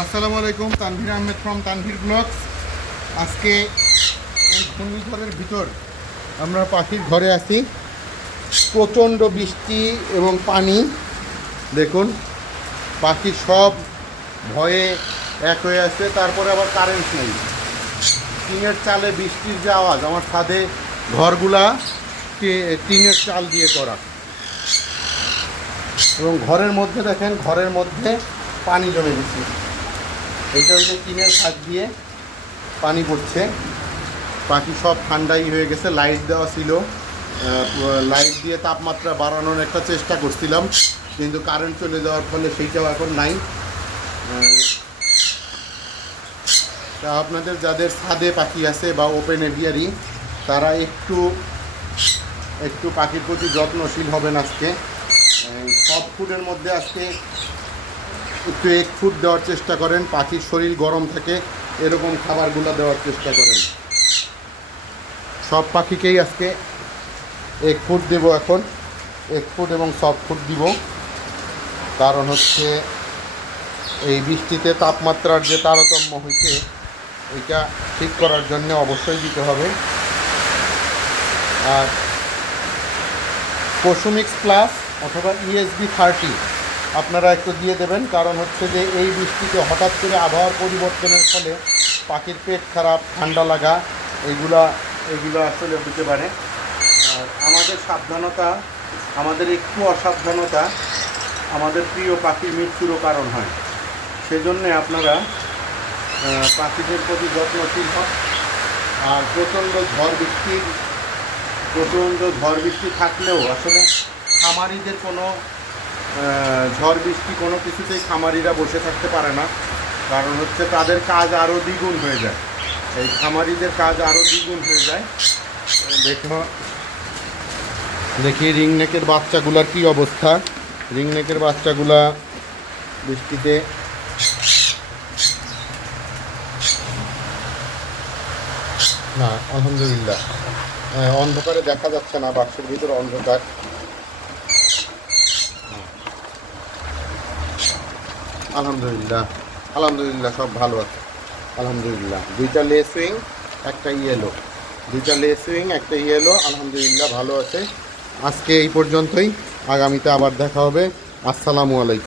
আসসালামু আলাইকুম, Tanvir Ahmed from Tanvir blogs আজকে এই ঘূর্ণিঝড়ের ভিতর আমরা পাখির ঘরে আছি। প্রচণ্ড বৃষ্টি এবং পানি। দেখুন, পাখি সব ভয়ে এক হয়ে আছে, তারপরে আবার কারেন্ট নেই। টিনের চালে বৃষ্টির যে আওয়াজ, আমার ছাদে ঘরগুলা টিনের চাল দিয়ে করা। এবং ঘরের মধ্যে দেখেন, ঘরের মধ্যে পানি জমে গেছে। এইটা হচ্ছে টিনের ছাদ দিয়ে পানি পড়ছে। পাখি সব ঠান্ডাই হয়ে গেছে লাইট দেওয়া ছিল। লাইট দিয়ে তাপমাত্রা বাড়ানোর একটা চেষ্টা করছিলাম, কিন্তু কারেন্ট চলে যাওয়ার ফলে সেইটাও এখন নাই। তা আপনাদের যাদের ছাদে পাখি আছে বা ওপেন এভিয়ারি তারা একটু একটু পাখির প্রতি যত্নশীল হবেন আজকে। সব ফুডের মধ্যে আজকে একটু এক ফুড দেওয়ার চেষ্টা করেন, পাখির শরীর গরম থাকে, এরকম খাবারগুলো দেওয়ার চেষ্টা করেন। সব পাখিকেই আজকে এক ফুড দেবো এখন। এক ফুড এবং সফট ফুড দিব। কারণ হচ্ছে এই বৃষ্টিতে তাপমাত্রার যে তারতম্য হয়েছে, এটা ঠিক করার জন্য অবশ্যই দিতে হবে। আর কোসুমিক্স প্লাস অথবা E ইএসবি থার্টি আপনারা একটু দিয়ে দেবেন, কারণ হচ্ছে যে এই বৃষ্টিতে হঠাৎ করে আবহাওয়ার পরিবর্তনের ফলে পাখির পেট খারাপ, ঠান্ডা লাগা, এগুলা, এগুলো আসলে হতে পারে। আর আমাদের সাবধানতা, আমাদের একটু অসাবধানতা আমাদের প্রিয় পাখির মৃত্যুরও কারণ হয়। সেজন্যে আপনারা পাখিদের প্রতি যত্নশীল হন। আর প্রচণ্ড ঝড় বৃষ্টির, প্রচণ্ড ঝড় বৃষ্টি থাকলেও আসলে খামারিদের কোনো ঝড় বৃষ্টি কোনো কিছুতেই খামারিরা বসে থাকতে পারে না। কারণ হচ্ছে তাদের কাজ আরও দ্বিগুণ হয়ে যায়। এই খামারিদের কাজ আরও দ্বিগুণ হয়ে যায়। দেখো। দেখি রিংনেকের বাচ্চাগুলার কি অবস্থা। রিংনেকের বাচ্চাগুলা বৃষ্টিতে না, আলহামদুলিল্লাহ। অন্ধকারে দেখা যাচ্ছে না, বাক্সের ভিতরে অন্ধকার। আলহামদুলিল্লাহ। আলহামদুলিল্লাহ, সব ভালো আছে। আলহামদুলিল্লাহ, দুইটা লে সুইং একটা ইয়েলো দুইটা লে সুইং একটা ইয়েলো আলহামদুলিল্লাহ ভালো আছে। আজকে এই পর্যন্তই। আগামীতে আবার দেখা হবে। আসসালামু আলাইকুম।